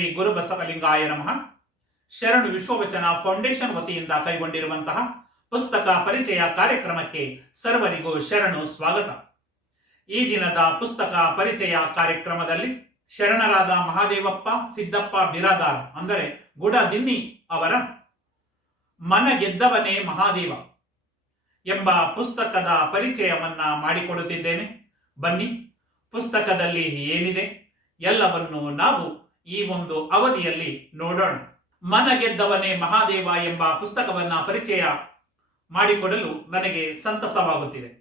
ಶ್ರೀ ಗುರು ಬಸವಲಿಂಗಾಯ ನಮಃ. ಶರಣು ವಿಶ್ವವಚನ ಫೌಂಡೇಶನ್ ವತಿಯಿಂದ ಕೈಗೊಂಡಿರುವಂತಹ ಪುಸ್ತಕ ಪರಿಚಯ ಕಾರ್ಯಕ್ರಮಕ್ಕೆ ಸರ್ವರಿಗೂ ಶರಣು ಸ್ವಾಗತ. ಈ ದಿನದ ಪುಸ್ತಕ ಪರಿಚಯ ಕಾರ್ಯಕ್ರಮದಲ್ಲಿ ಶರಣರಾದ ಮಹಾದೇವಪ್ಪ, ಸಿದ್ದಪ್ಪ ಬಿರಾದಾರ್ ಅಂದರೆ ಗುಡದಿನ್ನಿ ಅವರ ಮನ ಗೆದ್ದವನೇ ಮಹಾದೇವ ಎಂಬ ಪುಸ್ತಕದ ಪರಿಚಯವನ್ನ ಮಾಡಿಕೊಡುತ್ತಿದ್ದೇನೆ. ಬನ್ನಿ, ಪುಸ್ತಕದಲ್ಲಿ ಏನಿದೆ ಎಲ್ಲವನ್ನು ನಾವು ಈ ಒಂದು ಅವಧಿಯಲ್ಲಿ ನೋಡೋಣ. ಮನ ಗೆದ್ದವನೇ ಮಹಾದೇವ ಎಂಬ ಪುಸ್ತಕವನ್ನ ಪರಿಚಯ ಮಾಡಿಕೊಡಲು ನನಗೆ ಸಂತಸವಾಗುತ್ತಿದೆ.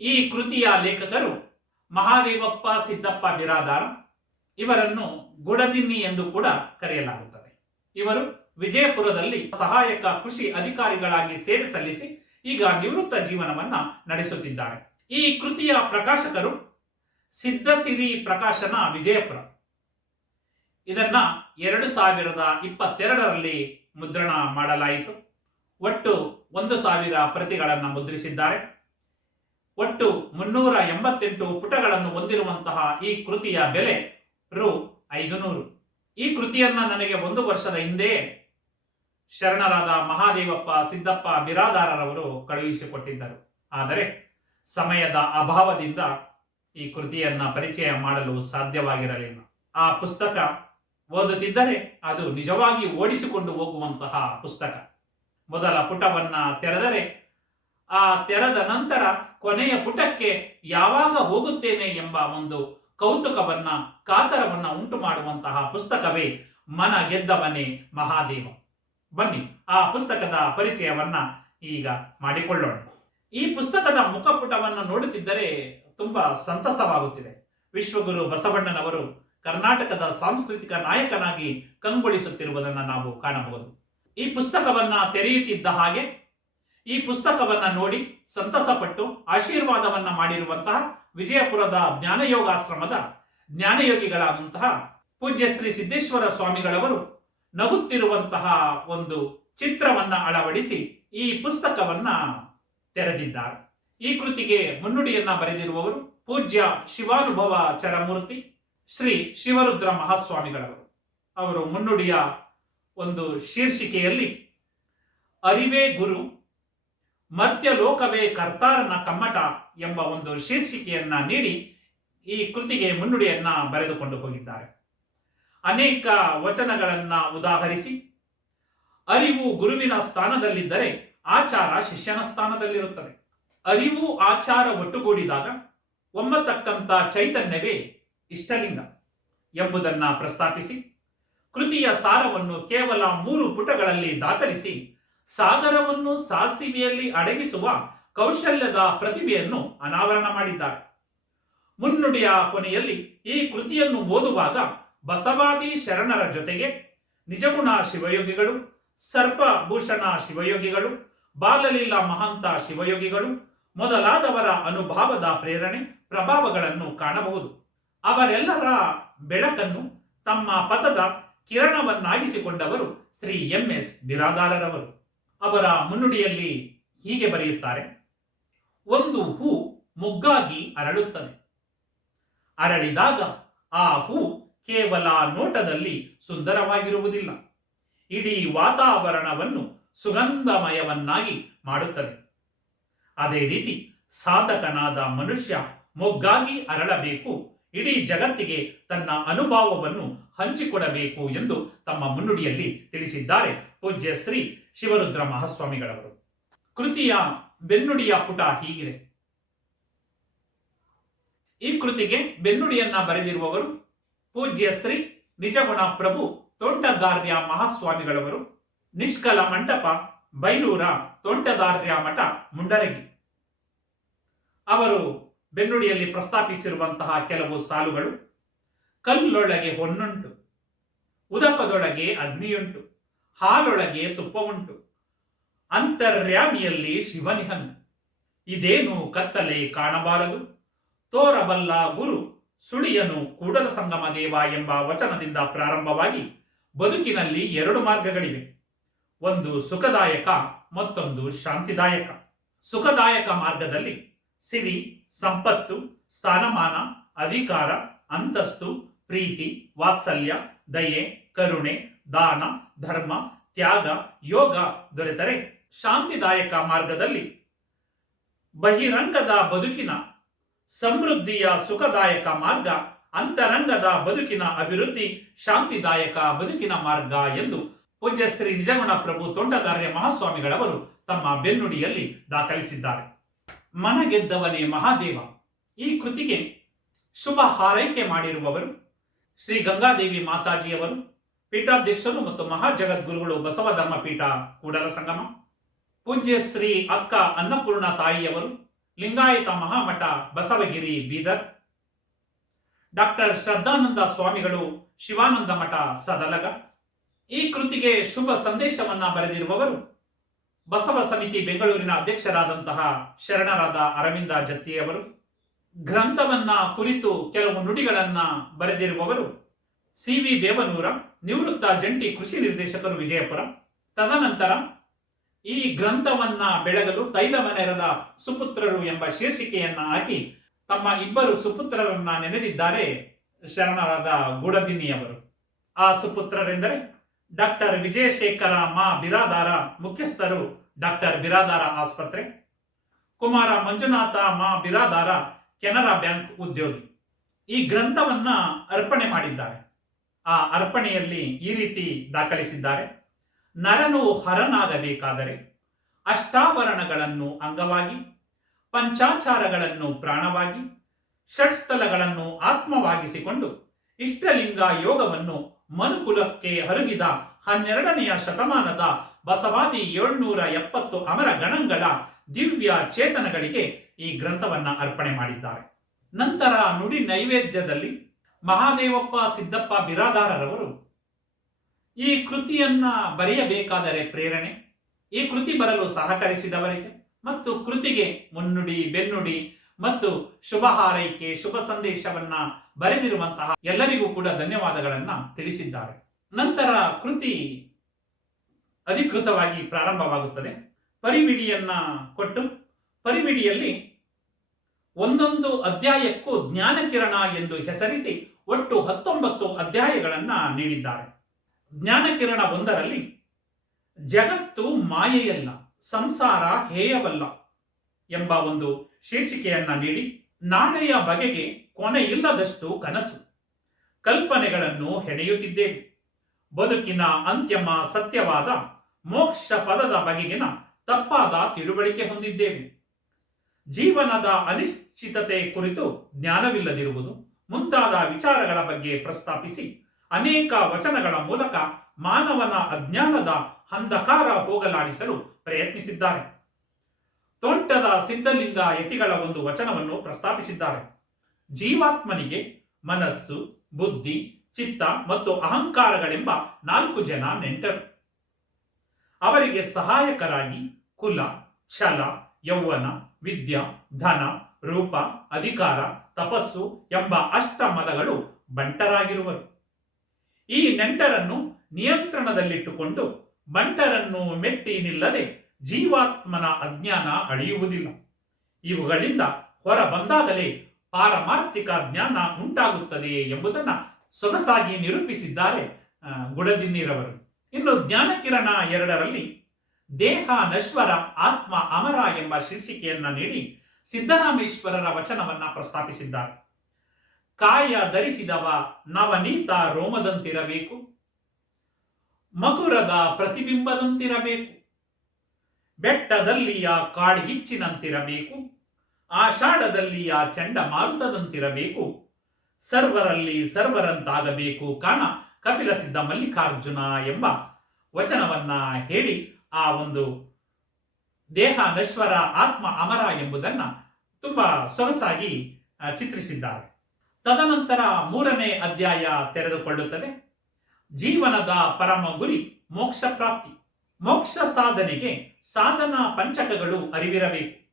ಈ ಕೃತಿಯ ಲೇಖಕರು ಮಹಾದೇವಪ್ಪ ಸಿದ್ದಪ್ಪ ಬಿರಾದಾರ್. ಇವರನ್ನು ಗುಡದಿನ್ನಿ ಎಂದು ಕೂಡ ಕರೆಯಲಾಗುತ್ತದೆ. ಇವರು ವಿಜಯಪುರದಲ್ಲಿ ಸಹಾಯಕ ಕೃಷಿ ಅಧಿಕಾರಿಗಳಾಗಿ ಸೇವೆ ಸಲ್ಲಿಸಿ ಈಗ ನಿವೃತ್ತ ಜೀವನವನ್ನ ನಡೆಸುತ್ತಿದ್ದಾರೆ. ಈ ಕೃತಿಯ ಪ್ರಕಾಶಕರು ಸಿದ್ದಸಿರಿ ಪ್ರಕಾಶನ ವಿಜಯಪುರ. ಇದನ್ನ ಎರಡು ಸಾವಿರದ ಇಪ್ಪತ್ತೆರಡರಲ್ಲಿ ಮುದ್ರಣ ಮಾಡಲಾಯಿತು. ಒಟ್ಟು ಒಂದು ಸಾವಿರ ಪ್ರತಿಗಳನ್ನು ಮುದ್ರಿಸಿದ್ದಾರೆ. ಒಟ್ಟು ಮುನ್ನೂರ ಎಂಬತ್ತೆಂಟು ಪುಟಗಳನ್ನು ಹೊಂದಿರುವಂತಹ ಈ ಕೃತಿಯ ಬೆಲೆ ರು ಐದು ನೂರು ಈ ಕೃತಿಯನ್ನ ನನಗೆ ಒಂದು ವರ್ಷದ ಹಿಂದೆ ಶರಣರಾದ ಮಹಾದೇವಪ್ಪ ಸಿದ್ದಪ್ಪ ಬಿರಾದಾರರವರು ಕಳುಹಿಸಿಕೊಟ್ಟಿದ್ದರು. ಆದರೆ ಸಮಯದ ಅಭಾವದಿಂದ ಈ ಕೃತಿಯನ್ನ ಪರಿಚಯ ಮಾಡಲು ಸಾಧ್ಯವಾಗಿರಲಿಲ್ಲ. ಆ ಪುಸ್ತಕ ಓದುತ್ತಿದ್ದರೆ ಅದು ನಿಜವಾಗಿ ಓಡಿಸಿಕೊಂಡು ಹೋಗುವಂತಹ ಪುಸ್ತಕ. ಮೊದಲ ಪುಟವನ್ನ ತೆರೆದರೆ, ಆ ತೆರೆದ ನಂತರ ಕೊನೆಯ ಪುಟಕ್ಕೆ ಯಾವಾಗ ಹೋಗುತ್ತೇನೆ ಎಂಬ ಒಂದು ಕೌತುಕವನ್ನ, ಕಾತರವನ್ನ ಉಂಟು ಮಾಡುವಂತಹ ಪುಸ್ತಕವೇ ಮನ ಗೆದ್ದವನೇ ಮಹಾದೇವ. ಬನ್ನಿ, ಆ ಪುಸ್ತಕದ ಪರಿಚಯವನ್ನ ಈಗ ಮಾಡಿಕೊಳ್ಳೋಣ. ಈ ಪುಸ್ತಕದ ಮುಖಪುಟವನ್ನು ನೋಡುತ್ತಿದ್ದರೆ ತುಂಬಾ ಸಂತಸವಾಗುತ್ತಿದೆ. ವಿಶ್ವಗುರು ಬಸವಣ್ಣನವರು ಕರ್ನಾಟಕದ ಸಾಂಸ್ಕೃತಿಕ ನಾಯಕನಾಗಿ ಕಂಗೊಳಿಸುತ್ತಿರುವುದನ್ನು ನಾವು ಕಾಣಬಹುದು. ಈ ಪುಸ್ತಕವನ್ನ ತೆರೆಯುತ್ತಿದ್ದ ಹಾಗೆ, ಈ ಪುಸ್ತಕವನ್ನ ನೋಡಿ ಸಂತಸಪಟ್ಟು ಆಶೀರ್ವಾದವನ್ನ ಮಾಡಿರುವಂತಹ ವಿಜಯಪುರದ ಜ್ಞಾನಯೋಗಾಶ್ರಮದ ಜ್ಞಾನಯೋಗಿಗಳಾದಂತಹ ಪೂಜ್ಯ ಶ್ರೀ ಸಿದ್ದೇಶ್ವರ ಸ್ವಾಮಿಗಳವರು ನಗುತ್ತಿರುವಂತಹ ಒಂದು ಚಿತ್ರವನ್ನ ಅಳವಡಿಸಿ ಈ ಪುಸ್ತಕವನ್ನ ತೆರೆದಿದ್ದಾರೆ. ಈ ಕೃತಿಗೆ ಮುನ್ನುಡಿಯನ್ನ ಬರೆದಿರುವವರು ಪೂಜ್ಯ ಶಿವಾನುಭವ ಚರಮೂರ್ತಿ ಶ್ರೀ ಶಿವರುದ್ರ ಮಹಾಸ್ವಾಮಿಗಳವರು. ಅವರು ಮುನ್ನುಡಿಯ ಒಂದು ಶೀರ್ಷಿಕೆಯಲ್ಲಿ, ಅರಿವೇ ಗುರು, ಮರ್ತ್ಯ ಲೋಕವೇ ಕರ್ತಾರನ ಕಮ್ಮಟ ಎಂಬ ಒಂದು ಶೀರ್ಷಿಕೆಯನ್ನ ನೀಡಿ ಈ ಕೃತಿಗೆ ಮುನ್ನುಡಿಯನ್ನ ಬರೆದುಕೊಂಡು ಹೋಗಿದ್ದಾರೆ. ಅನೇಕ ವಚನಗಳನ್ನ ಉದಾಹರಿಸಿ, ಅರಿವು ಗುರುವಿನ ಸ್ಥಾನದಲ್ಲಿದ್ದರೆ ಆಚಾರ ಶಿಷ್ಯನ ಸ್ಥಾನದಲ್ಲಿರುತ್ತದೆ. ಅರಿವು ಆಚಾರ ಒಟ್ಟುಗೂಡಿದಾಗ, ಒಮ್ಮತಕ್ಕಂಥ ಚೈತನ್ಯವೇ ಇಷ್ಟಲಿಂಗ ಎಂಬುದನ್ನು ಪ್ರಸ್ತಾಪಿಸಿ, ಕೃತಿಯ ಸಾರವನ್ನು ಕೇವಲ ಮೂರು ಪುಟಗಳಲ್ಲಿ ದಾಖಲಿಸಿ, ಸಾಗರವನ್ನು ಸಾಸಿವೆಯಲ್ಲಿ ಅಡಗಿಸುವ ಕೌಶಲ್ಯದ ಪ್ರತಿಭೆಯನ್ನು ಅನಾವರಣ ಮಾಡಿದ್ದಾರೆ. ಮುನ್ನುಡಿಯ ಕೊನೆಯಲ್ಲಿ ಈ ಕೃತಿಯನ್ನು ಓದುವಾಗ ಬಸವಾದಿ ಶರಣರ ಜೊತೆಗೆ ನಿಜಗುಣ ಶಿವಯೋಗಿಗಳು, ಸರ್ಪಭೂಷಣ ಶಿವಯೋಗಿಗಳು, ಬಾಲಲೀಲಾ ಮಹಾಂತ ಶಿವಯೋಗಿಗಳು ಮೊದಲಾದವರ ಅನುಭಾವದ ಪ್ರೇರಣೆ, ಪ್ರಭಾವಗಳನ್ನು ಕಾಣಬಹುದು. ಅವರೆಲ್ಲರ ಬೆಳಕನ್ನು ತಮ್ಮ ಪಥದ ಕಿರಣವನ್ನಾಗಿಸಿಕೊಂಡವರು ಶ್ರೀ ಎಂ ಎಸ್ ಬಿರಾದಾರರವರು. ಅವರ ಮುನ್ನುಡಿಯಲ್ಲಿ ಹೀಗೆ ಬರೆಯುತ್ತಾರೆ, ಒಂದು ಹೂ ಮೊಗ್ಗಾಗಿ ಅರಳುತ್ತದೆ. ಅರಳಿದಾಗ ಆ ಹೂ ಕೇವಲ ನೋಟದಲ್ಲಿ ಸುಂದರವಾಗಿರುವುದಿಲ್ಲ. ಇಡೀ ವಾತಾವರಣವನ್ನು ಸುಗಂಧಮಯವನ್ನಾಗಿ ಮಾಡುತ್ತದೆ. ಅದೇ ರೀತಿ ಸಾಧಕನಾದ ಮನುಷ್ಯ ಮೊಗ್ಗಾಗಿ ಅರಳಬೇಕು ಇಡೀ ಜಗತ್ತಿಗೆ ತನ್ನ ಅನುಭವವನ್ನು ಹಂಚಿಕೊಡಬೇಕು ಎಂದು ತಮ್ಮ ಮುನ್ನುಡಿಯಲ್ಲಿ ತಿಳಿಸಿದ್ದಾರೆ ಪೂಜ್ಯ ಶ್ರೀ ಶಿವರುದ್ರ ಮಹಾಸ್ವಾಮಿಗಳವರು ಕೃತಿಯ ಬೆನ್ನುಡಿಯ ಪುಟ ಹೀಗಿದೆ. ಈ ಕೃತಿಗೆ ಬೆನ್ನುಡಿಯನ್ನ ಬರೆದಿರುವವರು ಪೂಜ್ಯ ಶ್ರೀ ನಿಜಗುಣ ಪ್ರಭು ತೋಂಟದಾರ್ಯ ಮಹಾಸ್ವಾಮಿಗಳವರು, ನಿಷ್ಕಲ ಮಂಟಪ ಬೈಲೂರ ತೋಂಟದಾರ್ಯ ಮಠ ಮುಂಡರಗಿ. ಅವರು ಬೆನ್ನುಡಿಯಲ್ಲಿ ಪ್ರಸ್ತಾಪಿಸಿರುವಂತಹ ಕೆಲವು ಸಾಲುಗಳು, ಕಲ್ಲೊಳಗೆ ಹೊನ್ನುಂಟು, ಉದಕದೊಳಗೆ ಅಗ್ನಿಯುಂಟು, ಹಾಲೊಳಗೆ ತುಪ್ಪ ಉಂಟು ಅಂತರ್ಯಾಮಿಯಲ್ಲಿ ಶಿವನಿಹನ್ ಇದೇನು ಕತ್ತಲೆ ಕಾಣಬಾರದು. ತೋರಬಲ್ಲ ಗುರು ಸುಳಿಯನು ಕೂಡಲ ಸಂಗಮ ದೇವ ಎಂಬ ವಚನದಿಂದ ಪ್ರಾರಂಭವಾಗಿ ಬದುಕಿನಲ್ಲಿ ಎರಡು ಮಾರ್ಗಗಳಿವೆ. ಒಂದು ಸುಖದಾಯಕ, ಮತ್ತೊಂದು ಶಾಂತಿದಾಯಕ. ಸುಖದಾಯಕ ಮಾರ್ಗದಲ್ಲಿ ಸಿರಿ ಸಂಪತ್ತು, ಸ್ಥಾನಮಾನ, ಅಧಿಕಾರ, ಅಂತಸ್ತು, ಪ್ರೀತಿ, ವಾತ್ಸಲ್ಯ, ದಯೆ, ಕರುಣೆ, ದಾನ, ಧರ್ಮ, ತ್ಯಾಗ, ಯೋಗ ದೊರೆತರೆ. ಶಾಂತಿದಾಯಕ ಮಾರ್ಗದಲ್ಲಿ ಬಹಿರಂಗದ ಬದುಕಿನ ಸಮೃದ್ಧಿಯ ಸುಖದಾಯಕ ಮಾರ್ಗ, ಅಂತರಂಗದ ಬದುಕಿನ ಅಭಿವೃದ್ಧಿ, ಶಾಂತಿದಾಯಕ ಬದುಕಿನ ಮಾರ್ಗ ಎಂದು ಪೂಜ್ಯ ಶ್ರೀ ನಿಜಗುಣ ಪ್ರಭು ತೋಂಟದಾರ್ಯ ಮಹಾಸ್ವಾಮಿಗಳವರು ತಮ್ಮ ಬೆನ್ನುಡಿಯಲ್ಲಿ ದಾಖಲಿಸಿದ್ದಾರೆ. ಮನಗೆದ್ದವನೇ ಮಹಾದೇವ. ಈ ಕೃತಿಗೆ ಶುಭ ಹಾರೈಕೆ ಮಾಡಿರುವವರು ಶ್ರೀ ಗಂಗಾದೇವಿ ಮಾತಾಜಿಯವರು, ಪೀಠಾಧ್ಯಕ್ಷರು ಮತ್ತು ಮಹಾಜಗದ್ಗುರುಗಳು ಬಸವ ಧರ್ಮ ಪೀಠ ಕೂಡಲ ಸಂಗಮ, ಪೂಜ್ಯ ಶ್ರೀ ಅಕ್ಕ ಅನ್ನಪೂರ್ಣ ತಾಯಿಯವರು, ಲಿಂಗಾಯತ ಮಹಾಮಠ ಬಸವಗಿರಿ ಬೀದರ್, ಡಾಕ್ಟರ್ ಶ್ರದ್ಧಾನಂದ ಸ್ವಾಮಿಗಳು ಶಿವಾನಂದ ಮಠ ಸದಲಗ. ಈ ಕೃತಿಗೆ ಶುಭ ಸಂದೇಶವನ್ನ ಬರೆದಿರುವವರು ಬಸವ ಸಮಿತಿ ಬೆಂಗಳೂರಿನ ಅಧ್ಯಕ್ಷರಾದಂತಹ ಶರಣರಾದ ಅರವಿಂದ ಜತ್ತಿಯವರು, ಗ್ರಂಥವನ್ನ ಕುರಿತು ಕೆಲವು ನುಡಿಗಳನ್ನ ಬರೆದಿರುವವರು ಸಿ ವಿ ದೇವನೂರ ನಿವೃತ್ತ ಜಂಟಿ ಕೃಷಿ ನಿರ್ದೇಶಕರು ವಿಜಯಪುರ. ತದನಂತರ ಈ ಗ್ರಂಥವನ್ನ ಬೆಳಗಲು ತೈಲಮನೆರದ ಸುಪುತ್ರರು ಎಂಬ ಶೀರ್ಷಿಕೆಯನ್ನ ಹಾಕಿ ತಮ್ಮ ಇಬ್ಬರು ಸುಪುತ್ರರನ್ನ ನೆನೆದಿದ್ದಾರೆ ಶರಣರಾದ ಗುಡದಿನಿಯವರು ಆ ಸುಪುತ್ರರೆಂದರೆ ಡಾಕ್ಟರ್ ವಿಜಯಶೇಖರ ಮಾ ಬಿರಾದಾರ ಮುಖ್ಯಸ್ಥರು ಡಾಕ್ಟರ್ ಬಿರಾದಾರ ಆಸ್ಪತ್ರೆ. ಕುಮಾರ ಮಂಜುನಾಥ ಮಾ ಬಿರಾದಾರ ಕೆನರಾ ಬ್ಯಾಂಕ್ ಉದ್ಯೋಗಿ. ಈ ಗ್ರಂಥವನ್ನ ಅರ್ಪಣೆ ಮಾಡಿದ್ದಾರೆ. ಆ ಅರ್ಪಣೆಯಲ್ಲಿ ಈ ರೀತಿ ದಾಖಲಿಸಿದ್ದಾರೆ. ನರನು ಹರನಾಗಬೇಕಾದರೆ ಅಷ್ಟಾವರಣಗಳನ್ನು ಅಂಗವಾಗಿ, ಪಂಚಾಚಾರಗಳನ್ನು ಪ್ರಾಣವಾಗಿ, ಷಟ್ಸ್ಥಲಗಳನ್ನು ಆತ್ಮವಾಗಿಸಿಕೊಂಡು ಇಷ್ಟಲಿಂಗ ಯೋಗವನ್ನು ಮನುಕುಲಕ್ಕೆ ಹರುಗಿದ ಹನ್ನೆರಡನೆಯ ಶತಮಾನದ ಬಸವಾದಿ ಏಳ್ನೂರ ಎಪ್ಪತ್ತು ಅಮರ ಗಣಗಳ ದಿವ್ಯ ಚೇತನಗಳಿಗೆ ಈ ಗ್ರಂಥವನ್ನ ಅರ್ಪಣೆ ಮಾಡಿದ್ದಾರೆ. ನಂತರ ನುಡಿ ನೈವೇದ್ಯದಲ್ಲಿ ಮಹಾದೇವಪ್ಪ ಸಿದ್ದಪ್ಪ ಬಿರಾದಾರರವರು ಈ ಕೃತಿಯನ್ನ ಬರೆಯಬೇಕಾದರೆ ಪ್ರೇರಣೆ, ಈ ಕೃತಿ ಬರಲು ಸಹಕರಿಸಿದವರಿಗೆ ಮತ್ತು ಕೃತಿಗೆ ಮುನ್ನುಡಿ, ಬೆನ್ನುಡಿ ಮತ್ತು ಶುಭ ಹಾರೈಕೆ, ಶುಭ ಸಂದೇಶವನ್ನ ಬರೆದಿರುವಂತಹ ಎಲ್ಲರಿಗೂ ಕೂಡ ಧನ್ಯವಾದಗಳನ್ನ ತಿಳಿಸಿದ್ದಾರೆ. ನಂತರ ಕೃತಿ ಅಧಿಕೃತವಾಗಿ ಪ್ರಾರಂಭವಾಗುತ್ತದೆ. ಪರಿಮಿಡಿಯನ್ನ ಕೊಟ್ಟು ಪರಿಮಿಡಿಯಲ್ಲಿ ಒಂದೊಂದು ಅಧ್ಯಾಯಕ್ಕೂ ಜ್ಞಾನಕಿರಣ ಎಂದು ಹೆಸರಿಸಿ ಒಟ್ಟು ಹತ್ತೊಂಬತ್ತು ಅಧ್ಯಾಯಗಳನ್ನ ನೀಡಿದ್ದಾರೆ. ಜ್ಞಾನಕಿರಣ ಒಂದರಲ್ಲಿ, ಜಗತ್ತು ಮಾಯೆಯಲ್ಲ, ಸಂಸಾರ ಹೇಯವಲ್ಲ ಎಂಬ ಒಂದು ಶೀರ್ಷಿಕೆಯನ್ನ ನೀಡಿ ನಾಳೆಯ ಬಗೆಗೆ ಕೊನೆಯಿಲ್ಲದಷ್ಟು ಕನಸು, ಕಲ್ಪನೆಗಳನ್ನು ಹೆಣೆಯುತ್ತಿದ್ದೇವೆ ಬದುಕಿನ ಅಂತ್ಯಮ ಸತ್ಯವಾದ ಮೋಕ್ಷ ಪದದ ಬಗೆಗಿನ ತಪ್ಪಾದ ತಿಳುವಳಿಕೆ ಹೊಂದಿದ್ದೇವೆ ಜೀವನದ ಅನಿಶ್ಚಿತತೆ ಕುರಿತು ಜ್ಞಾನವಿಲ್ಲದಿರುವುದು, ಮುಂತಾದ ವಿಚಾರಗಳ ಬಗ್ಗೆ ಪ್ರಸ್ತಾಪಿಸಿ, ಅನೇಕ ವಚನಗಳ ಮೂಲಕ ಮಾನವನ ಅಜ್ಞಾನದ ಅಂಧಕಾರ ಹೋಗಲಾಡಿಸಲು ಪ್ರಯತ್ನಿಸಿದ್ದಾರೆ. ತೋಂಟದ ಸಿದ್ಧಲಿಂಗ ಯತಿಗಳ ಒಂದು ವಚನವನ್ನು ಪ್ರಸ್ತಾಪಿಸಿದ್ದಾರೆ. ಜೀವಾತ್ಮನಿಗೆ ಮನಸ್ಸು, ಬುದ್ಧಿ, ಚಿತ್ತ ಮತ್ತು ಅಹಂಕಾರಗಳೆಂಬ ನಾಲ್ಕು ಜನ ನೆಂಟರು. ಅವರಿಗೆ ಸಹಾಯಕರಾಗಿ ಕುಲ, ಛಲ, ಯೌವನ, ವಿದ್ಯಾ, ಧನ, ರೂಪ, ಅಧಿಕಾರ, ತಪಸ್ಸು ಎಂಬ ಅಷ್ಟ ಮದಗಳು ಬಂಟರಾಗಿರುವರು. ಈ ನೆಂಟರನ್ನು ನಿಯಂತ್ರಣದಲ್ಲಿಟ್ಟುಕೊಂಡು ಬಂಟರನ್ನು ಮೆಟ್ಟಿ ನಿಲ್ಲದೆ ಜೀವಾತ್ಮನ ಅಜ್ಞಾನ ಅಳಿಯುವುದಿಲ್ಲ. ಇವುಗಳಿಂದ ಹೊರ ಬಂದಾಗಲೇ ಪಾರಮಾರ್ಥಿಕ ಜ್ಞಾನ ಉಂಟಾಗುತ್ತದೆ ಎಂಬುದನ್ನ ಸೊಗಸಾಗಿ ನಿರೂಪಿಸಿದ್ದಾರೆ ಗುಡದಿನ್ನೀರವರು. ಇನ್ನು ಜ್ಞಾನಕಿರಣ ಎರಡರಲ್ಲಿ ದೇಹ ನಶ್ವರ ಆತ್ಮ ಅಮರ ಎಂಬ ಶೀರ್ಷಿಕೆಯನ್ನ ನೀಡಿ ಸಿದ್ದರಾಮೇಶ್ವರರ ವಚನವನ್ನ ಪ್ರಸ್ತಾಪಿಸಿದ್ದಾರೆ. ಕಾಯ ಧರಿಸಿದವ ನವನೀತ ರೋಮದಂತಿರಬೇಕು. ಮಕುರದ ಪ್ರತಿಬಿಂಬದಂತಿರಬೇಕು. ಬೆಟ್ಟದಲ್ಲಿಯ ಕಾಡ್ಗಿಚ್ಚಿನಂತಿರಬೇಕು ಆಷಾಢದಲ್ಲಿಯ ಚಂಡಮಾರುತದಂತಿರಬೇಕು ಸರ್ವರಲ್ಲಿ ಸರ್ವರಂತಾಗಬೇಕು ಕಾಣ ಕಪಿಲ ಸಿದ್ಧ ಮಲ್ಲಿಕಾರ್ಜುನ ಎಂಬ ವಚನವನ್ನ ಹೇಳಿ ಆ ಒಂದು ದೇಹ ನಶ್ವರ ಆತ್ಮ ಅಮರ ಎಂಬುದನ್ನ ತುಂಬಾ ಸೊಗಸಾಗಿ ಚಿತ್ರಿಸಿದ್ದಾರೆ. ತದನಂತರ ಮೂರನೇ ಅಧ್ಯಾಯ ತೆರೆದುಕೊಳ್ಳುತ್ತದೆ. ಜೀವನದ ಪರಮ ಗುರಿ ಮೋಕ್ಷ ಪ್ರಾಪ್ತಿ ಮೋಕ್ಷ ಸಾಧನೆಗೆ ಸಾಧನಾ ಪಂಚಕಗಳು ಅರಿವಿರಬೇಕು.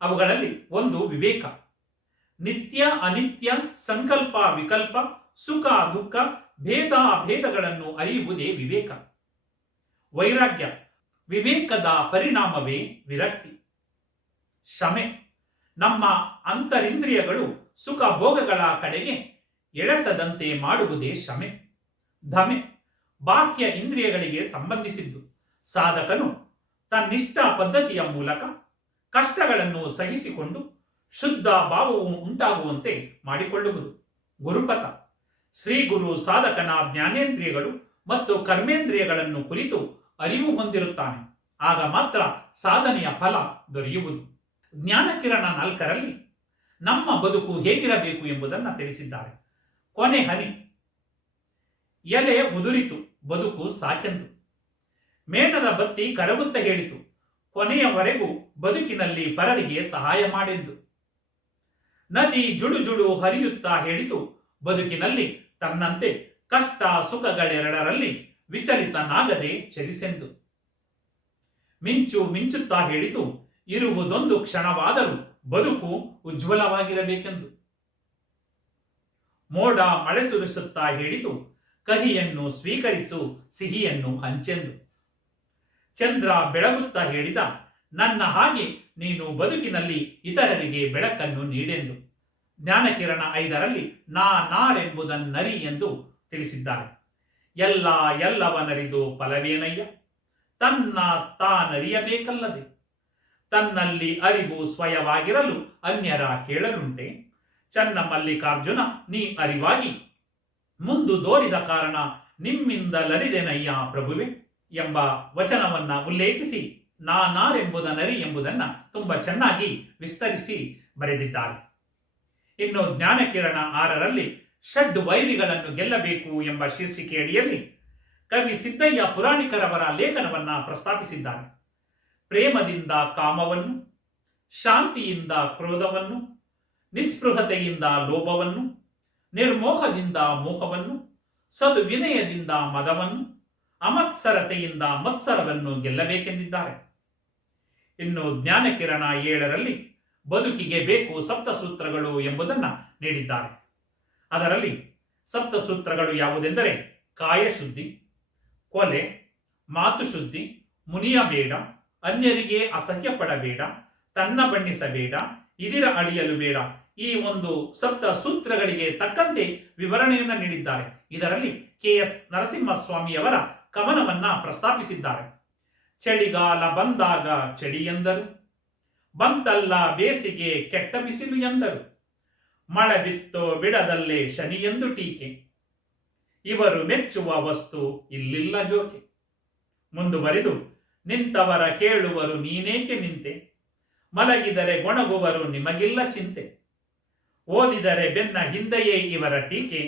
ಅವುಗಳಲ್ಲಿ ಒಂದು ವಿವೇಕ. ನಿತ್ಯ ಅನಿತ್ಯ ಸಂಕಲ್ಪ ವಿಕಲ್ಪ ಸುಖ ದುಃಖ ಭೇದ ಭೇದಗಳನ್ನು ಅರಿಯುವುದೇ ವಿವೇಕ. ವೈರಾಗ್ಯ ವಿವೇಕದ ಪರಿಣಾಮವೇ ವಿರಕ್ತಿ. ಶಮೆ ನಮ್ಮ ಅಂತರಿಂದ್ರಿಯಗಳು ಸುಖ ಭೋಗಗಳ ಕಡೆಗೆ ಎಳೆಸದಂತೆ ಮಾಡುವುದೇ ಶಮೆ ಧಮೆ ಬಾಹ್ಯ ಇಂದ್ರಿಯಗಳಿಗೆ ಸಂಬಂಧಿಸಿದ್ದು. ಸಾಧಕನು ತನ್ನಿಷ್ಟ ಪದ್ಧತಿಯ ಮೂಲಕ ಕಷ್ಟಗಳನ್ನು ಸಹಿಸಿಕೊಂಡು ಶುದ್ಧ ಭಾವವು ಉಂಟಾಗುವಂತೆ ಮಾಡಿಕೊಳ್ಳುವುದು. ಗುರುಪಥ ಶ್ರೀ ಗುರು ಸಾಧಕನ ಜ್ಞಾನೇಂದ್ರಿಯಗಳು ಮತ್ತು ಕರ್ಮೇಂದ್ರಿಯಗಳನ್ನು ಕುರಿತು ಅರಿವು ಹೊಂದಿರುತ್ತಾನೆ. ಆಗ ಮಾತ್ರ ಸಾಧನೆಯ ಫಲ ದೊರೆಯುವುದು. ಜ್ಞಾನಕಿರಣ ನಾಲ್ಕರಲ್ಲಿ ನಮ್ಮ ಬದುಕು ಹೇಗಿರಬೇಕು ಎಂಬುದನ್ನು ತಿಳಿಸಿದ್ದಾರೆ. ಕೊನೆ ಹನಿ ಎಲೆ ಉದುರಿತು. ಬದುಕು ಸಾಕೆಂದು. ಮೇಣದ ಬತ್ತಿ ಕರಗುತ್ತ ಹೇಳಿತು. ಕೊನೆಯವರೆಗೂ ಬದುಕಿನಲ್ಲಿ ಪರರಿಗೆ ಸಹಾಯ ಮಾಡೆಂದು. ನದಿ ಜುಡು ಜುಡು ಹರಿಯುತ್ತಾ ಹೇಳಿತು. ಬದುಕಿನಲ್ಲಿ ತನ್ನಂತೆ ಕಷ್ಟ ಸುಖಗಳೆರಡರಲ್ಲಿ ವಿಚಲಿತನಾಗದೆ ಚಲಿಸೆಂದು. ಮಿಂಚು ಮಿಂಚುತ್ತಾ ಹೇಳಿತು. ಇರುವುದೊಂದು ಕ್ಷಣವಾದರೂ ಬದುಕು ಉಜ್ವಲವಾಗಿರಬೇಕೆಂದು. ಮೋಡ ಮಳೆ ಸುರಿಸುತ್ತಾ ಹೇಳಿತು. ಕಹಿಯನ್ನು ಸ್ವೀಕರಿಸು, ಸಿಹಿಯನ್ನು ಹಂಚೆಂದು. ಚಂದ್ರ ಬೆಳಗುತ್ತಾ ಹೇಳಿದ, ನನ್ನ ಹಾಗೆ ನೀನು ಬದುಕಿನಲ್ಲಿ ಇತರರಿಗೆ ಬೆಳಕನ್ನು ನೀಡೆಂದು. ಜ್ಞಾನಕಿರಣ ಐದರಲ್ಲಿ ನಾ ನಾರೆಂಬುದನ್ನರಿ ಎಂದು ತಿಳಿಸಿದ್ದಾರೆ. ಎಲ್ಲ ಎಲ್ಲವನರಿದು ಫಲವೇನಯ್ಯ? ತನ್ನ ತಾನರಿಯಬೇಕಲ್ಲದೆ? ತನ್ನಲ್ಲಿ ಅರಿವು ಸ್ವಯವಾಗಿರಲು ಅನ್ಯರ ಕೇಳಲುಂಟೆ? ಚನ್ನ ಮಲ್ಲಿಕಾರ್ಜುನ, ನೀ ಅರಿವಾಗಿ ಮುಂದು ದೋರಿದ ಕಾರಣ ನಿಮ್ಮಿಂದ ಲರಿದೆನಯ್ಯ ಪ್ರಭುವೆ ಎಂಬ ವಚನವನ್ನ ಉಲ್ಲೇಖಿಸಿ ನಾನಾರೆಂಬುದ ನರಿ ಎಂಬುದನ್ನು ತುಂಬ ಚೆನ್ನಾಗಿ ವಿಸ್ತರಿಸಿ ಬರೆದಿದ್ದಾರೆ ಇನ್ನು ಜ್ಞಾನಕಿರಣ ಆರರಲ್ಲಿ ಷಡ್ ವೈರಿಗಳನ್ನು ಗೆಲ್ಲಬೇಕು ಎಂಬ ಶೀರ್ಷಿಕೆಯಡಿಯಲ್ಲಿ ಕವಿ ಸಿದ್ದಯ್ಯ ಪುರಾಣಿಕರವರ ಲೇಖನವನ್ನ ಪ್ರಸ್ತಾಪಿಸಿದ್ದಾರೆ ಪ್ರೇಮದಿಂದ ಕಾಮವನ್ನು, ಶಾಂತಿಯಿಂದ ಕ್ರೋಧವನ್ನು, ನಿಸ್ಪೃಹತೆಯಿಂದ ಲೋಭವನ್ನು ನಿರ್ಮೋಹದಿಂದ ಮೋಹವನ್ನು, ಸದ್ವಿನಯದಿಂದ ಮದವನ್ನು, ಅಮತ್ಸರತೆಯಿಂದ ಮತ್ಸರವನ್ನು ಗೆಲ್ಲಬೇಕೆಂದಿದ್ದಾರೆ. ಇನ್ನು ಜ್ಞಾನಕಿರಣ ಏಳರಲ್ಲಿ ಬದುಕಿಗೆ ಬೇಕು ಸಪ್ತಸೂತ್ರಗಳು ಎಂಬುದನ್ನು ನೀಡಿದ್ದಾರೆ. ಅದರಲ್ಲಿ ಸಪ್ತಸೂತ್ರಗಳು ಯಾವುದೆಂದರೆ ಕಾಯಶುದ್ಧಿ, ಕೊಲೆ ಮಾತು ಶುದ್ಧಿ ಮುನಿಯಬೇಡ ಅನ್ಯರಿಗೆ ಅಸಹ್ಯ ಪಡಬೇಡ ತನ್ನ ಬಣ್ಣಿಸಬೇಡ ಇದಿರ ಅಳಿಯಲು ಬೇಡ ಈ ಒಂದು ಸಪ್ತ ಸೂತ್ರಗಳಿಗೆ ತಕ್ಕಂತೆ ವಿವರಣೆಯನ್ನು ನೀಡಿದ್ದಾರೆ. ಇದರಲ್ಲಿ ಕೆ ಎಸ್ ನರಸಿಂಹಸ್ವಾಮಿಯವರ ಕವನವನ್ನ ಪ್ರಸ್ತಾಪಿಸಿದ್ದಾರೆ. ಚಳಿಗಾಲ ಬಂದಾಗ ಚಳಿ ಎಂದರು. ಬಂತಲ್ಲ ಬೇಸಿಗೆ ಕೆಟ್ಟ ಬಿಸಿಲು ಎಂದರು. ಮಳೆ ಬಿತ್ತೋ ಬಿಡದಲ್ಲೇ ಶನಿ ಎಂದು ಟೀಕೆ. ಇವರು ಮೆಚ್ಚುವ ವಸ್ತು ಇಲ್ಲಿಲ್ಲ ಜೋಕೆ. ಮುಂದುವರಿದು, ನಿಂತವರ ಕೇಳುವರು ನೀನೇಕೆ ನಿಂತೆ? ಮಲಗಿದರೆ ಗೊಣಗುವರು ನಿಮಗಿಲ್ಲ ಚಿಂತೆ. ಓದಿದರೆ ಬೆನ್ನ ಹಿಂದೆಯೇ ಇವರ ಟೀಕೆ,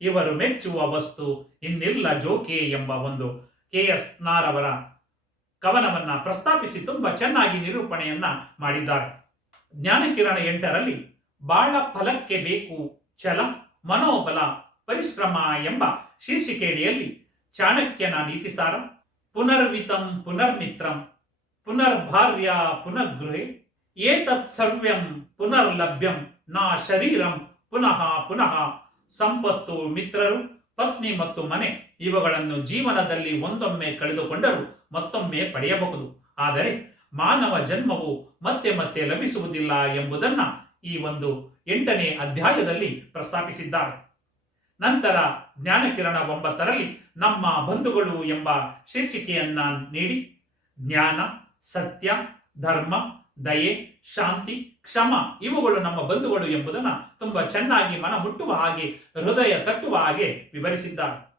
ಇವರು ಮೆಚ್ಚುವ ವಸ್ತು ಇನ್ನಿಲ್ಲ ಜೋಕೆ ಎಂಬ ಒಂದು ಕೆ ಎಸ್ ನಾರವರ ಕವನವನ್ನ ಪ್ರಸ್ತಾಪಿಸಿ ತುಂಬಾ ಚೆನ್ನಾಗಿ ನಿರೂಪಣೆಯನ್ನ ಮಾಡಿದ್ದಾರೆ. ಜ್ಞಾನಕಿರಣ ಎಂಟರಲ್ಲಿ ಬಾಳ ಫಲಕ್ಕೆ ಬೇಕು, ಛಲ, ಮನೋಬಲ, ಪರಿಶ್ರಮ ಎಂಬ ಶೀರ್ಷಿಕೆಯಡಿಯಲ್ಲಿ ಚಾಣಕ್ಯನ ನೀತಿಸಾರ ಪುನರ್ವಿತಂ ಪುನರ್ಮಿತ್ರಂ, ಪುನರ್ಭಾರ್ಯ ಪುನರ್ಗೃಹೆ, ಏತತ್ ಸರ್ವ್ಯಂ ಪುನರ್ಲಭ್ಯಂ ನಾ ಶರೀರಂ ಪುನಃ ಪುನಃ ಸಂಪತ್ತು ಮಿತ್ರರು, ಪತ್ನಿ ಮತ್ತು ಮನೆ ಇವುಗಳನ್ನು ಜೀವನದಲ್ಲಿ ಒಂದೊಮ್ಮೆ ಕಳೆದುಕೊಂಡರೂ ಮತ್ತೊಮ್ಮೆ ಪಡೆಯಬಹುದು. ಆದರೆ ಮಾನವ ಜನ್ಮವು ಮತ್ತೆ ಮತ್ತೆ ಲಭಿಸುವುದಿಲ್ಲ ಎಂಬುದನ್ನ ಈ ಒಂದು ಎಂಟನೇ ಅಧ್ಯಾಯದಲ್ಲಿ ಪ್ರಸ್ತಾಪಿಸಿದ್ದಾರೆ. ನಂತರ ಜ್ಞಾನಕಿರಣ ಒಂಬತ್ತರಲ್ಲಿ ನಮ್ಮ ಬಂಧುಗಳು ಎಂಬ ಶೀರ್ಷಿಕೆಯನ್ನ ನೀಡಿ. ಜ್ಞಾನ, ಸತ್ಯ, ಧರ್ಮ, ದಯೆ, ಶಾಂತಿ ಕ್ಷಮ ಇವುಗಳು ನಮ್ಮ ಬಂಧುಗಳು ಎಂಬುದನ್ನು ತುಂಬಾ ಚೆನ್ನಾಗಿ ಮನ ಮುಟ್ಟುವ ಹಾಗೆ, ಹೃದಯ ತಟ್ಟುವ ಹಾಗೆ ವಿವರಿಸಿದ್ದಾರೆ.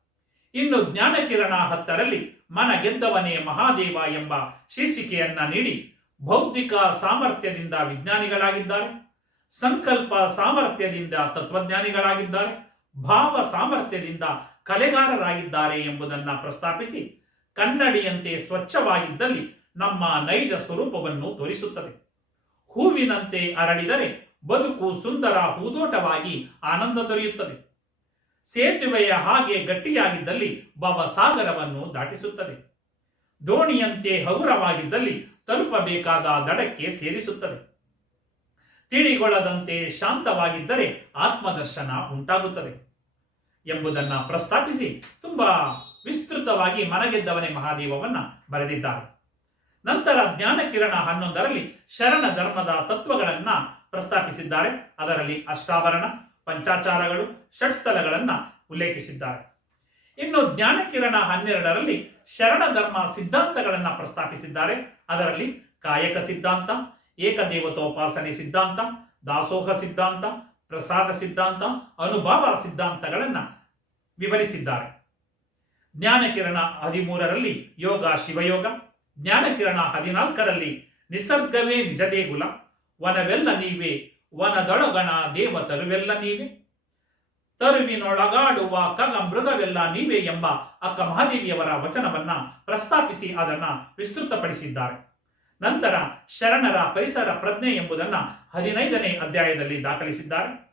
ಇನ್ನು ಜ್ಞಾನಕಿರಣ ಹತ್ತರಲ್ಲಿ ಮನ ಗೆದ್ದವನೇ ಮಹಾದೇವ ಎಂಬ ಶೀರ್ಷಿಕೆಯನ್ನ ನೀಡಿ ಬೌದ್ಧಿಕ ಸಾಮರ್ಥ್ಯದಿಂದ ವಿಜ್ಞಾನಿಗಳಾಗಿದ್ದಾರೆ. ಸಂಕಲ್ಪ ಸಾಮರ್ಥ್ಯದಿಂದ ತತ್ವಜ್ಞಾನಿಗಳಾಗಿದ್ದಾರೆ. ಭಾವ ಸಾಮರ್ಥ್ಯದಿಂದ ಕಲೆಗಾರರಾಗಿದ್ದಾರೆ ಎಂಬುದನ್ನು ಪ್ರಸ್ತಾಪಿಸಿ ಕನ್ನಡಿಯಂತೆ ಸ್ವಚ್ಛವಾಗಿದ್ದಲ್ಲಿ ನಮ್ಮ ನೈಜ ಸ್ವರೂಪವನ್ನು ತೋರಿಸುತ್ತದೆ. ಹೂವಿನಂತೆ ಅರಳಿದರೆ ಬದುಕು ಸುಂದರ ಹೂದೋಟವಾಗಿ ಆನಂದ ದೊರೆಯುತ್ತದೆ. ಸೇತುವೆಯ ಹಾಗೆ ಗಟ್ಟಿಯಾಗಿದ್ದಲ್ಲಿ ಭವಸಾಗರವನ್ನು ದಾಟಿಸುತ್ತದೆ. ದೋಣಿಯಂತೆ ಹಗುರವಾಗಿದ್ದಲ್ಲಿ ತಲುಪಬೇಕಾದ ದಡಕ್ಕೆ ಸೇರಿಸುತ್ತದೆ. ತಿಳಿಗೊಳ್ಳದಂತೆ ಶಾಂತವಾಗಿದ್ದರೆ ಆತ್ಮದರ್ಶನ ಉಂಟಾಗುತ್ತದೆ. ಎಂಬುದನ್ನು ಪ್ರಸ್ತಾಪಿಸಿ ತುಂಬಾ ವಿಸ್ತೃತವಾಗಿ ಮನಗೆದ್ದವನೇ ಮಹಾದೇವವನ್ನ ಬರೆದಿದ್ದಾರೆ. ನಂತರ ಜ್ಞಾನಕಿರಣ ಹನ್ನೊಂದರಲ್ಲಿ ಶರಣ ಧರ್ಮದ ತತ್ವಗಳನ್ನ ಪ್ರಸ್ತಾಪಿಸಿದ್ದಾರೆ. ಅದರಲ್ಲಿ ಅಷ್ಟಾವರಣ, ಪಂಚಾಚಾರಗಳು, ಷಟ್ಸ್ಥಲಗಳನ್ನ ಉಲ್ಲೇಖಿಸಿದ್ದಾರೆ. ಇನ್ನು ಜ್ಞಾನಕಿರಣ ಹನ್ನೆರಡರಲ್ಲಿ ಶರಣ ಧರ್ಮ ಸಿದ್ಧಾಂತಗಳನ್ನು ಪ್ರಸ್ತಾಪಿಸಿದ್ದಾರೆ. ಅದರಲ್ಲಿ ಕಾಯಕ ಸಿದ್ಧಾಂತ, ಏಕದೇವತೋಪಾಸನೆ ಸಿದ್ಧಾಂತ, ದಾಸೋಹ ಸಿದ್ಧಾಂತ, ಪ್ರಸಾದ ಸಿದ್ಧಾಂತ, ಅನುಭವ ಸಿದ್ಧಾಂತಗಳನ್ನು ವಿವರಿಸಿದ್ದಾರೆ. ಜ್ಞಾನಕಿರಣ ಹದಿಮೂರರಲ್ಲಿ ಯೋಗ ಶಿವಯೋಗ ಜ್ಞಾನಕಿರಣ ಹದಿನಾಲ್ಕರಲ್ಲಿ ನಿಸರ್ಗವೇ ನಿಜ ದೇಗುಲ ವನವೆಲ್ಲ ನೀವೇ, ವನದೊಳಗಣ ದೇವ ತರುವೆಲ್ಲ ನೀವೇ. ತರುವಿನೊಳಗಾಡುವ ಕಗ ಮೃಗವೆಲ್ಲ ನೀವೇ ಎಂಬ ಅಕ್ಕ ಮಹಾದೇವಿಯವರ ವಚನವನ್ನ ಪ್ರಸ್ತಾಪಿಸಿ ಅದನ್ನ ವಿಸ್ತೃತಪಡಿಸಿದ್ದಾರೆ. ನಂತರ ಶರಣರ ಪರಿಸರ ಪ್ರಜ್ಞೆ ಎಂಬುದನ್ನ ಹದಿನೈದನೇ ಅಧ್ಯಾಯದಲ್ಲಿ ದಾಖಲಿಸಿದ್ದಾರೆ.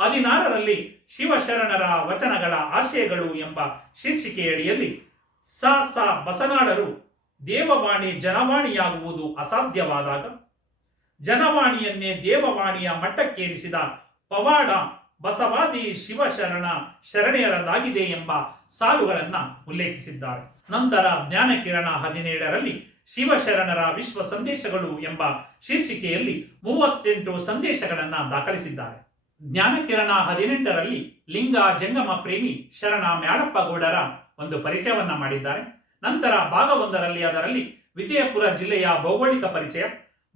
ಹದಿನಾರರಲ್ಲಿ ಶಿವಶರಣರ ವಚನಗಳ ಆಶಯಗಳು ಎಂಬ ಶೀರ್ಷಿಕೆಯಡಿಯಲ್ಲಿ ಸ ಸ ಬಸನಾಡರು ದೇವವಾಣಿ ಜನವಾಣಿಯಾಗುವುದು ಅಸಾಧ್ಯವಾದಾಗ ಜನವಾಣಿಯನ್ನೇ ದೇವವಾಣಿಯ ಮಟ್ಟಕ್ಕೇರಿಸಿದ ಪವಾಡ ಬಸವಾದಿ ಶಿವಶರಣ ಶರಣೆಯರದಾಗಿದೆ ಎಂಬ ಸಾಲುಗಳನ್ನ ಉಲ್ಲೇಖಿಸಿದ್ದಾರೆ. ನಂತರ ಜ್ಞಾನಕಿರಣ ಹದಿನೇಳರಲ್ಲಿ ಶಿವಶರಣರ ವಿಶ್ವ ಸಂದೇಶಗಳು ಎಂಬ ಶೀರ್ಷಿಕೆಯಲ್ಲಿ ಮೂವತ್ತೆಂಟು ಸಂದೇಶಗಳನ್ನ ದಾಖಲಿಸಿದ್ದಾರೆ. ಜ್ಞಾನಕಿರಣ ಹದಿನೆಂಟರಲ್ಲಿ ಲಿಂಗ ಜಂಗಮ ಪ್ರೇಮಿ ಶರಣ ಮ್ಯಾಡಪ್ಪಗೌಡರ ಒಂದು ಪರಿಚಯವನ್ನ ಮಾಡಿದ್ದಾರೆ. ನಂತರ ಭಾಗ ಒಂದರಲ್ಲಿ ಅದರಲ್ಲಿ ವಿಜಯಪುರ ಜಿಲ್ಲೆಯ ಭೌಗೋಳಿಕ ಪರಿಚಯ,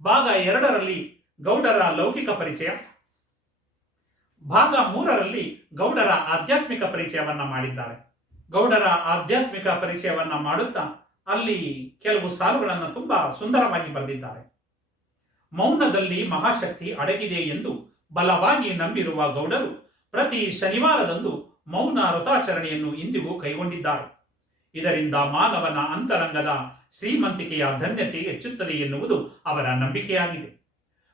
ಭಾಗ ಎರಡರಲ್ಲಿ ಗೌಡರ ಲೌಕಿಕ ಪರಿಚಯ, ಭಾಗ ಮೂರರಲ್ಲಿ ಗೌಡರ ಆಧ್ಯಾತ್ಮಿಕ ಪರಿಚಯವನ್ನ ಮಾಡಿದ್ದಾರೆ. ಗೌಡರ ಆಧ್ಯಾತ್ಮಿಕ ಪರಿಚಯವನ್ನ ಮಾಡುತ್ತಾ ಅಲ್ಲಿ ಕೆಲವು ಸಾಲುಗಳನ್ನು ತುಂಬಾ ಸುಂದರವಾಗಿ ಬರೆದಿದ್ದಾರೆ. ಮೌನದಲ್ಲಿ ಮಹಾಶಕ್ತಿ ಅಡಗಿದೆ ಎಂದು ಬಲವಾಗಿ ನಂಬಿರುವ ಗೌಡರು ಪ್ರತಿ ಶನಿವಾರದಂದು ಮೌನ ವ್ರತಾಚರಣೆಯನ್ನು ಇಂದಿಗೂ ಕೈಗೊಂಡಿದ್ದಾರೆ. ಇದರಿಂದ ಮಾನವನ ಅಂತರಂಗದ ಶ್ರೀಮಂತಿಕೆಯ ಧನ್ಯತೆ ಹೆಚ್ಚುತ್ತದೆ ಎನ್ನುವುದು ಅವರ ನಂಬಿಕೆಯಾಗಿದೆ.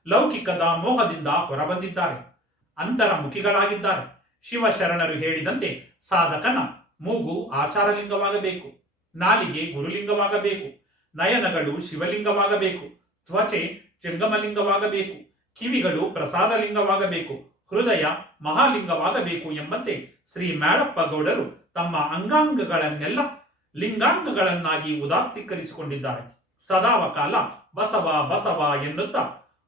ಲೌಕಿಕದ ಮೋಹದಿಂದ ಹೊರಬಂದಿದ್ದಾರೆ. ಅಂತರಮುಖಿಗಳಾಗಿದ್ದಾರೆ. ಶಿವಶರಣರು ಹೇಳಿದಂತೆ ಸಾಧಕನ ಮೂಗು ಆಚಾರಲಿಂಗವಾಗಬೇಕು. ನಾಲಿಗೆ ಗುರುಲಿಂಗವಾಗಬೇಕು. ನಯನಗಳು ಶಿವಲಿಂಗವಾಗಬೇಕು. ತ್ವಚೆ ಜಂಗಮಲಿಂಗವಾಗಬೇಕು. ಕಿವಿಗಳು ಪ್ರಸಾದಲಿಂಗವಾಗಬೇಕು. ಹೃದಯ ಮಹಾಲಿಂಗವಾಗಬೇಕು ಎಂಬಂತೆ ಶ್ರೀ ಮ್ಯಾಡಪ್ಪ ಗೌಡರು ತಮ್ಮ ಅಂಗಾಂಗಗಳನ್ನೆಲ್ಲ ಲಿಂಗಾಂಗಗಳನ್ನಾಗಿ ಉದಾತ್ತೀಕರಿಸಿಕೊಂಡಿದ್ದಾರೆ. ಸದಾವಕಾಲ ಬಸವ ಬಸವ ಎನ್ನುತ್ತಾ,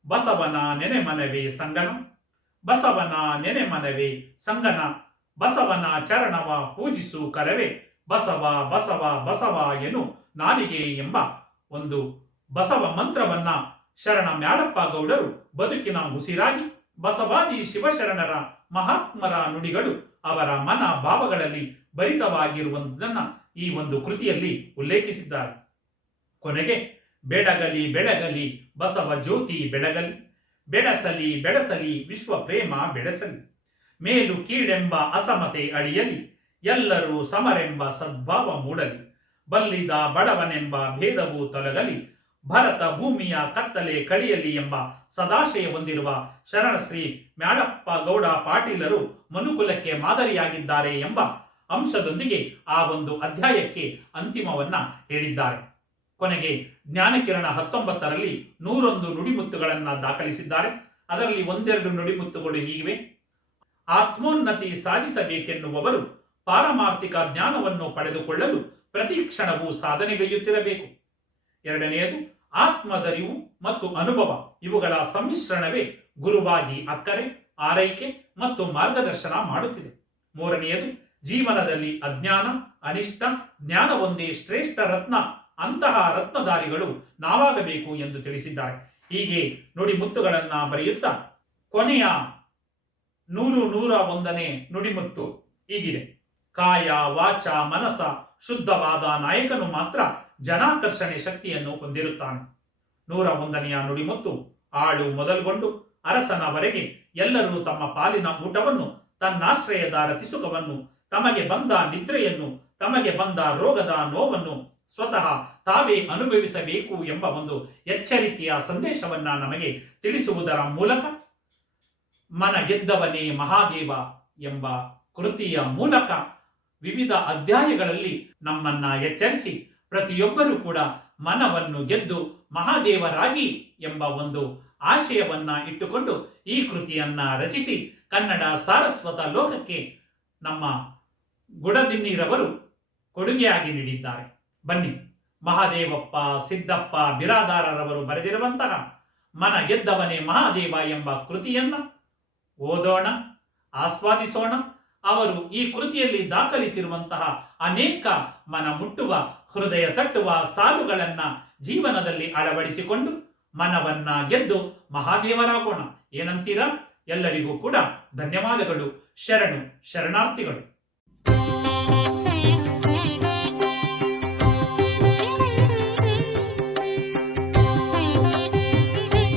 ಬಸವನ ನೆನೆಮನವೇ ಸಂಗನ, ಬಸವನ ನೆನೆಮನವೇ ಸಂಗನ, ಬಸವನ ಚರಣವ ಪೂಜಿಸು ಕರವೇ, ಬಸವ ಬಸವ ಬಸವ ಎನ್ನು ನಾಲಿಗೆ ಎಂಬ ಒಂದು ಬಸವ ಮಂತ್ರವನ್ನ ಶರಣ ಮ್ಯಾಡಪ್ಪ ಗೌಡರು ಬದುಕಿನ ಉಸಿರಾಗಿ, ಬಸವಾದಿ ಶಿವಶರಣರ ಮಹಾತ್ಮರ ನುಡಿಗಳು ಅವರ ಮನ ಭಾವಗಳಲ್ಲಿ ಭರಿತವಾಗಿರುವುದನ್ನ ಈ ಒಂದು ಕೃತಿಯಲ್ಲಿ ಉಲ್ಲೇಖಿಸಿದ್ದಾರೆ. ಕೊನೆಗೆ, ಬೆಳಗಲಿ ಬೆಳಗಲಿ, ಬಸವ ಜ್ಯೋತಿ ಬೆಳಗಲಿ, ಬೆಳಸಲಿ ಬೆಳಸಲಿ, ವಿಶ್ವ ಪ್ರೇಮ ಬೆಳೆಸಲಿ, ಮೇಲು ಕೀಳೆಂಬ ಅಸಮತೆ ಅಳಿಯಲಿ, ಎಲ್ಲರೂ ಸಮರೆಂಬ ಸದ್ಭಾವ ಮೂಡಲಿ, ಬಲ್ಲಿದ ಬಡವನೆಂಬ ಭೇದವು ತೊಲಗಲಿ, ಭರತ ಭೂಮಿಯ ಕತ್ತಲೆ ಕಳಿಯಲಿ ಎಂಬ ಸದಾಶಯ ಹೊಂದಿರುವ ಶರಣಶ್ರೀ ಮ್ಯಾಡಪ್ಪ ಗೌಡ ಪಾಟೀಲರು ಮನುಕುಲಕ್ಕೆ ಮಾದರಿಯಾಗಿದ್ದಾರೆ ಎಂಬ ಅಂಶದೊಂದಿಗೆ ಆ ಒಂದು ಅಧ್ಯಾಯಕ್ಕೆ ಅಂತಿಮವನ್ನ ಹೇಳಿದ್ದಾರೆ. ಕೊನೆಗೆ ಜ್ಞಾನಕಿರಣ ಹತ್ತೊಂಬತ್ತರಲ್ಲಿ ನೂರೊಂದು ನುಡಿಮುತ್ತುಗಳನ್ನು ದಾಖಲಿಸಿದ್ದಾರೆ. ಅದರಲ್ಲಿ ಒಂದೆರಡು ನುಡಿಮುತ್ತುಗಳು ಹೀಗಿವೆ. ಆತ್ಮೋನ್ನತಿ ಸಾಧಿಸಬೇಕೆನ್ನುವವರು ಪಾರಮಾರ್ಥಿಕ ಜ್ಞಾನವನ್ನು ಪಡೆದುಕೊಳ್ಳಲು ಪ್ರತಿ ಕ್ಷಣವೂ ಸಾಧನೆಗೈಯುತ್ತಿರಬೇಕು ಎರಡನೆಯದು ಆತ್ಮದರಿವು ಮತ್ತು ಅನುಭವ ಇವುಗಳ ಸಮ್ಮಿಶ್ರಣವೇ ಗುರುವಾಗಿ ಅಕ್ಕರೆ, ಆರೈಕೆ ಮತ್ತು ಮಾರ್ಗದರ್ಶನ ಮಾಡುತ್ತಿದೆ. ಮೂರನೆಯದು ಜೀವನದಲ್ಲಿ ಅಜ್ಞಾನ, ಅನಿಷ್ಟ, ಜ್ಞಾನ ಒಂದೇ ಶ್ರೇಷ್ಠ ರತ್ನ, ಅಂತಹ ರತ್ನಧಾರಿಗಳು ನಾವಾಗಬೇಕು ಎಂದು ತಿಳಿಸಿದ್ದಾರೆ. ಹೀಗೆ ನುಡಿ ಮುತ್ತುಗಳನ್ನ ಬರೆಯುತ್ತಾ ಕೊನೆಯ ನೂರು ನೂರ ಒಂದನೇ ನುಡಿಮುತ್ತು ಹೀಗಿದೆ. ಕಾಯ, ವಾಚ, ಮನಸ ಶುದ್ಧವಾದ ನಾಯಕನು ಮಾತ್ರ ಜನಾಕರ್ಷಣೆ ಶಕ್ತಿಯನ್ನು ಹೊಂದಿರುತ್ತಾನೆ. ನೂರ ಒಂದನೆಯ ನುಡಿಮುತ್ತು ಆಳು ಮೊದಲುಗೊಂಡು ಅರಸನವರೆಗೆ ಎಲ್ಲರೂ ತಮ್ಮ ಪಾಲಿನ ಊಟವನ್ನು ತನ್ನಾಶ್ರಯದ ರತಿಸುಖವನ್ನು ತಮಗೆ ಬಂದ ನಿದ್ರೆಯನ್ನು, ತಮಗೆ ಬಂದ ರೋಗದ ನೋವನ್ನು ಸ್ವತಃ ತಾವೇ ಅನುಭವಿಸಬೇಕು ಎಂಬ ಒಂದು ಎಚ್ಚರಿಕೆಯ ಸಂದೇಶವನ್ನ ನಮಗೆ ತಿಳಿಸುವುದರ ಮೂಲಕ ಮನ ಗೆದ್ದವನೇ ಮಹಾದೇವ ಎಂಬ ಕೃತಿಯ ಮೂಲಕ ವಿವಿಧ ಅಧ್ಯಾಯಗಳಲ್ಲಿ ನಮ್ಮನ್ನ ಎಚ್ಚರಿಸಿ ಪ್ರತಿಯೊಬ್ಬರೂ ಕೂಡ ಮನವನ್ನು ಗೆದ್ದು ಮಹಾದೇವರಾಗಿ ಎಂಬ ಒಂದು ಆಶಯವನ್ನ ಇಟ್ಟುಕೊಂಡು ಈ ಕೃತಿಯನ್ನ ರಚಿಸಿ ಕನ್ನಡ ಸಾರಸ್ವತ ಲೋಕಕ್ಕೆ ನಮ್ಮ ಗುಡದಿನ್ನೀರವರು ಕೊಡುಗೆಯಾಗಿ ನೀಡಿದ್ದಾರೆ. ಬನ್ನಿ. ಮಹಾದೇವಪ್ಪ, ಸಿದ್ದಪ್ಪ, ಬಿರಾದಾರರವರು ಬರೆದಿರುವಂತಹ ಮನ ಗೆದ್ದವನೇ ಮಹಾದೇವ ಎಂಬ ಕೃತಿಯನ್ನ ಓದೋಣ, ಆಸ್ವಾದಿಸೋಣ. ಅವರು ಈ ಕೃತಿಯಲ್ಲಿ ದಾಖಲಿಸಿರುವಂತಹ ಅನೇಕ ಮನ ಮುಟ್ಟುವ, ಹೃದಯ ತಟ್ಟುವ ಸಾಲುಗಳನ್ನ ಜೀವನದಲ್ಲಿ ಅಳವಡಿಸಿಕೊಂಡು ಮನವನ್ನ ಗೆದ್ದು ಮಹಾದೇವರಾಗೋಣ. ಏನಂತೀರಾ? ಎಲ್ಲರಿಗೂ ಕೂಡ ಧನ್ಯವಾದಗಳು. ಶರಣು, ಶರಣಾರ್ಥಿಗಳು.